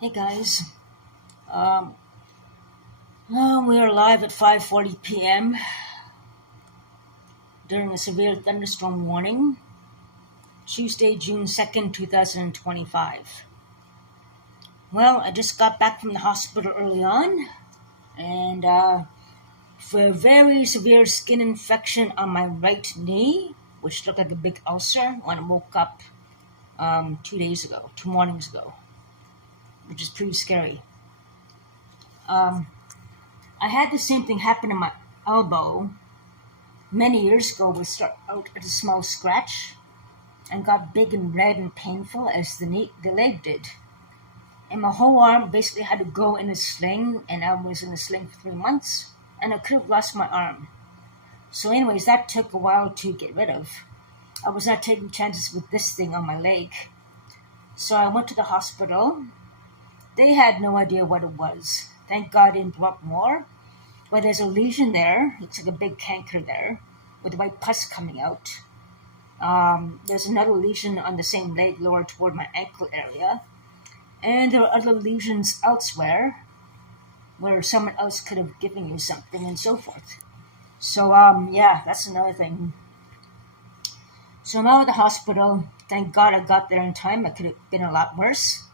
Hey guys, um, we are live at 5:40 p.m. during a severe thunderstorm warning, Tuesday, June 2nd, 2025. Well, I just got back from the hospital early on, and for a very severe skin infection on my right knee, which looked like a big ulcer when I woke up 2 mornings ago, which is pretty scary. I had the same thing happen in my elbow many years ago. We start out at a small scratch and got big and red and painful as the leg did. And my whole arm basically had to go in a sling, and I was in a sling for 3 months, and I could have lost my arm. So anyways, that took a while to get rid of. I was not taking chances with this thing on my leg. So I went to the hospital. They had no idea what it was. Thank God it didn't blow up more. But there's a lesion there. Looks like a big canker there with white pus coming out. There's another lesion on the same leg, lower toward my ankle area. And there are other lesions elsewhere where someone else could have given you something and so forth. So, yeah, that's another thing. So I'm out of the hospital. Thank God I got there in time. It could have been a lot worse.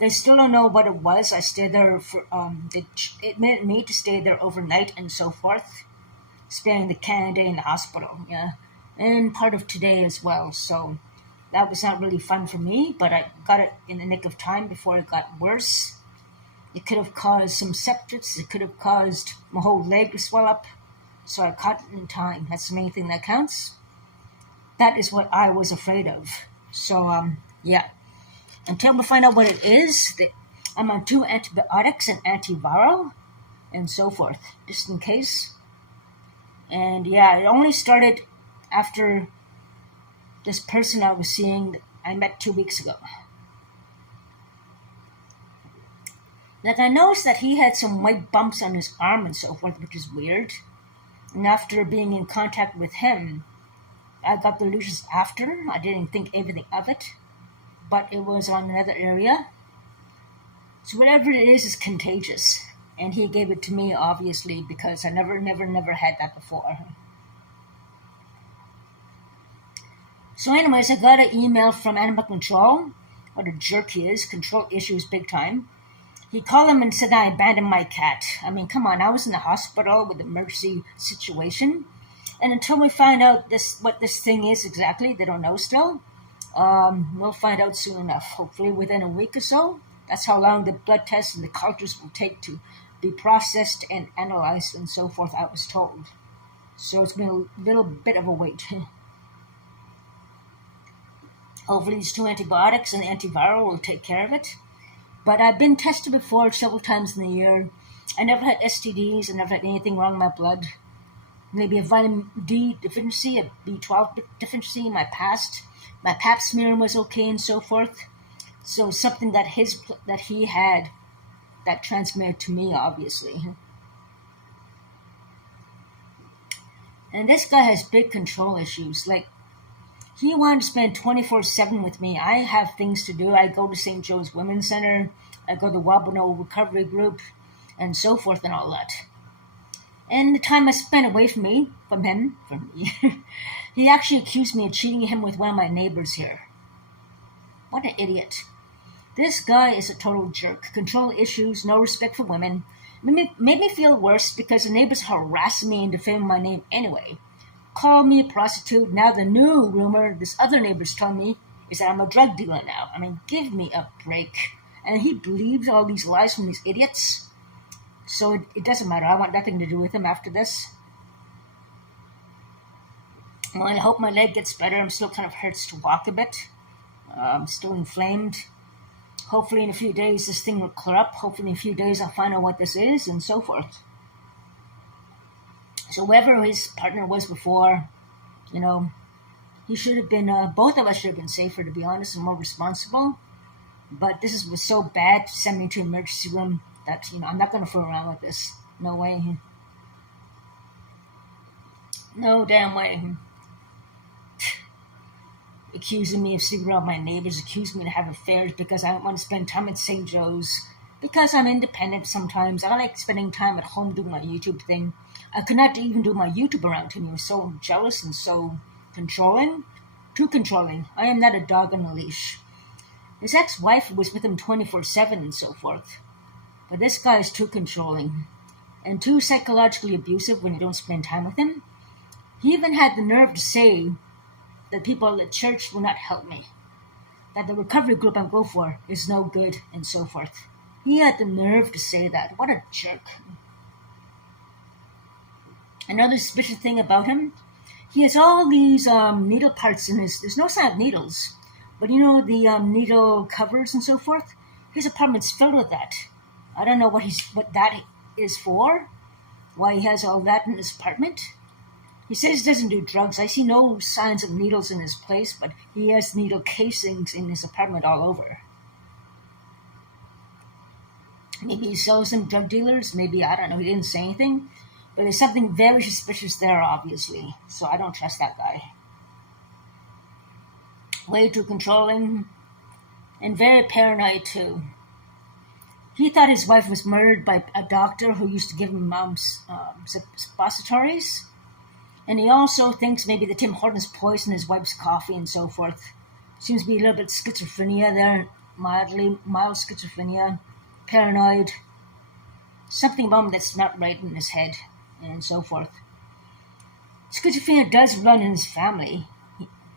They still don't know what it was. I stayed there for, it meant me to stay there overnight and so forth, spending the Canada in the hospital, yeah, and part of today as well. So that was not really fun for me, but I got it in the nick of time before it got worse. It could have caused some sepsis. It could have caused my whole leg to swell up. So I caught it in time. That's the main thing that counts. That is what I was afraid of. So, yeah. Until we find out what it is, I'm on 2 antibiotics and antiviral and so forth, just in case. And yeah, it only started after this person I was seeing I met 2 weeks ago. Like, I noticed that he had some white bumps on his arm and so forth, which is weird. And after being in contact with him, I got the lesions after. I didn't think anything of it, but it was on another area. So whatever it is contagious. And he gave it to me, obviously, because I never had that before. So anyways, I got an email from Animal Control. What a jerk he is. Control issues big time. He called him and said that I abandoned my cat. I mean, come on, I was in the hospital with an emergency situation. And until we find out what this thing is exactly, they don't know still. We'll find out soon enough, hopefully within a week or so. That's how long the blood tests and the cultures will take to be processed and analyzed and so forth, I was told. So it's been a little bit of a wait. Hopefully these 2 antibiotics and antiviral will take care of it. But I've been tested before several times in the year. I never had STDs. I never had anything wrong with my blood. Maybe a vitamin D deficiency, a B12 deficiency in my past. My pap smear was okay and so forth. So something that he had that transmitted to me, obviously. And this guy has big control issues. Like, he wanted to spend 24/7 with me. I have things to do. I go to St. Joe's Women's Center. I go to Wabano Recovery Group and so forth and all that. And the time I spent away from him, he actually accused me of cheating him with one of my neighbors here. What an idiot. This guy is a total jerk. Control issues, no respect for women. Made me feel worse because the neighbors harassed me and defaming my name anyway. Called me a prostitute. Now the new rumor this other neighbor's telling me is that I'm a drug dealer now. I mean, give me a break. And he believes all these lies from these idiots. So it doesn't matter. I want nothing to do with him after this. Well, I hope my leg gets better. I'm still kind of hurts to walk a bit. I'm still inflamed. Hopefully in a few days this thing will clear up. Hopefully in a few days I'll find out what this is and so forth. So whoever his partner was before, he should have been, both of us should have been safer, to be honest, and more responsible. But this was so bad to send me to an emergency room that, I'm not going to fool around with this. No way. No damn way. accusing me of sleeping around my neighbors, accusing me to have affairs because I don't want to spend time at St. Joe's, because I'm independent sometimes. I like spending time at home doing my YouTube thing. I could not even do my YouTube around him. He was so jealous and so controlling. Too controlling. I am not a dog on a leash. His ex-wife was with him 24/7 and so forth. But this guy is too controlling and too psychologically abusive when you don't spend time with him. He even had the nerve to say that people at church will not help me, that the recovery group I go for is no good, and so forth. He had the nerve to say that. What a jerk. Another suspicious thing about him, he has all these needle parts in his... There's no sign of needles, but you know, the needle covers and so forth? His apartment's filled with that. I don't know what that is for, why he has all that in his apartment. He says he doesn't do drugs. I see no signs of needles in his place, but he has needle casings in his apartment all over. Maybe he sells them drug dealers. Maybe, I don't know. He didn't say anything. But there's something very suspicious there, obviously. So I don't trust that guy. Way too controlling. And very paranoid, too. He thought his wife was murdered by a doctor who used to give him suppositories. And he also thinks maybe that Tim Hortons poisoned his wife's coffee and so forth. Seems to be a little bit schizophrenia there. Mild schizophrenia. Paranoid. Something about him that's not right in his head. And so forth. Schizophrenia does run in his family,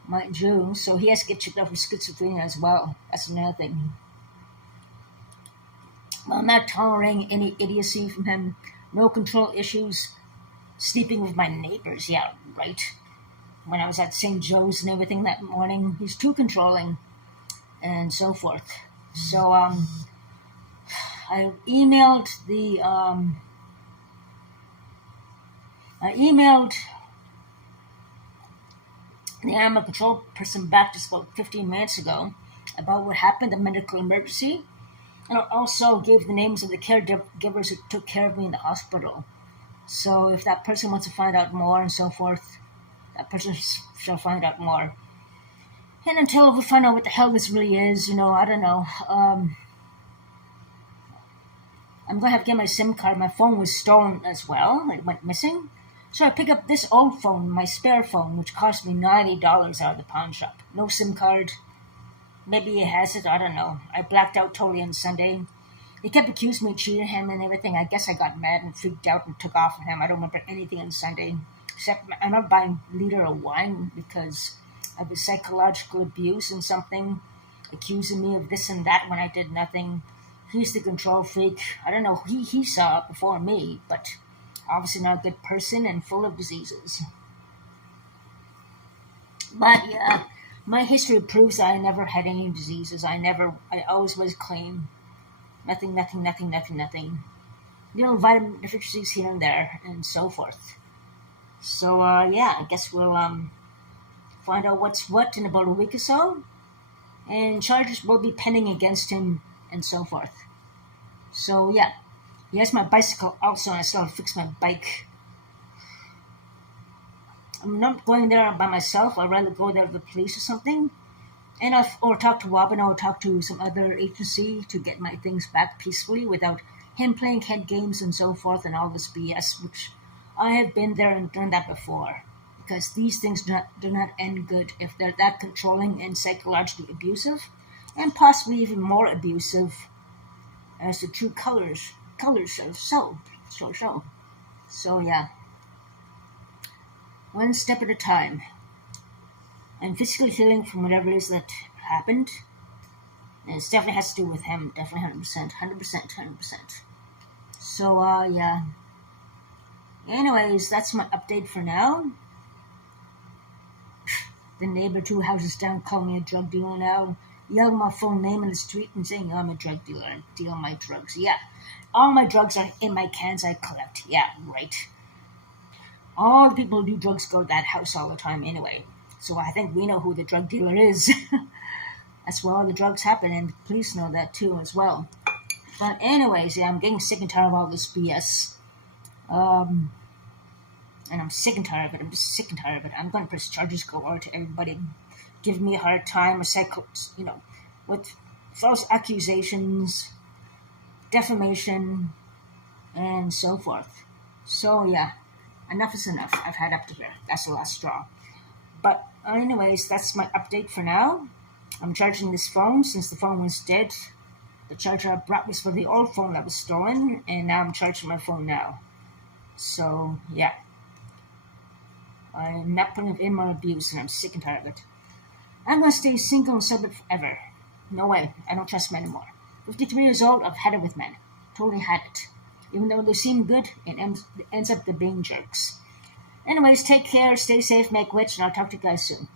mind you, so he has to get checked out for schizophrenia as well. That's another thing. Well, I'm not tolerating any idiocy from him. No control issues. Sleeping with my neighbors, yeah, right. When I was at St. Joe's and everything that morning, he's too controlling, and so forth. So, I emailed the animal control person back just about 15 minutes ago about what happened, the medical emergency, and I also gave the names of the caregivers who took care of me in the hospital. So if that person wants to find out more and so forth, that person shall find out more. And until we find out what the hell this really is, I don't know. I'm going to have to get my SIM card. My phone was stolen as well. It went missing. So I pick up this old phone, my spare phone, which cost me $90 out of the pawn shop. No SIM card. Maybe he has it. I don't know. I blacked out totally on Sunday. He kept accusing me of cheating him and everything. I guess I got mad and freaked out and took off on him. I don't remember anything on Sunday. Except I remember buying a liter of wine because of his psychological abuse and something. Accusing me of this and that when I did nothing. He's the control freak. I don't know who he saw it before me, but obviously not a good person and full of diseases. But yeah, my history proves that I never had any diseases. I always was clean. Nothing. Vitamin deficiencies here and there, and so forth. So, yeah, I guess we'll find out what's what in about a week or so. And charges will be pending against him, and so forth. So, yeah. He has my bicycle also, and I still have to fix my bike. I'm not going there by myself. I'd rather go there with the police or something. Or talk to Robin, or talk to some other agency to get my things back peacefully without him playing head games and so forth and all this BS, which I have been there and done that before. Because these things do not end good if they're that controlling and psychologically abusive, and possibly even more abusive as the true colors show. So yeah. One step at a time. I'm physically healing from whatever it is that happened. And it definitely has to do with him. Definitely 100%. So, yeah. Anyways, that's my update for now. The neighbor 2 houses down called me a drug dealer now. Yelling my full name in the street and saying I'm a drug dealer and deal my drugs. Yeah. All my drugs are in my cans I collect. Yeah, right. All the people who do drugs go to that house all the time anyway. So I think we know who the drug dealer is. That's where all the drugs happen, and the police know that too as well. But anyways, yeah, I'm getting sick and tired of all this BS. And I'm sick and tired of it. I'm just sick and tired of it. I'm going to press charges go out to everybody. give me a hard time, or with false accusations, defamation, and so forth. So yeah, enough is enough. I've had up to here. That's the last straw. But anyways, that's my update for now. I'm charging this phone since the phone was dead. The charger I brought was for the old phone that was stolen, and now I'm charging my phone now. So yeah, I'm not putting up in my abuse, and I'm sick and tired of it. I'm gonna stay single and celibate forever. No way, I don't trust men anymore. 53 years old, I've had it with men. Totally had it. Even though they seem good, it ends up being jerks. Anyways, take care, stay safe, make witch, and I'll talk to you guys soon.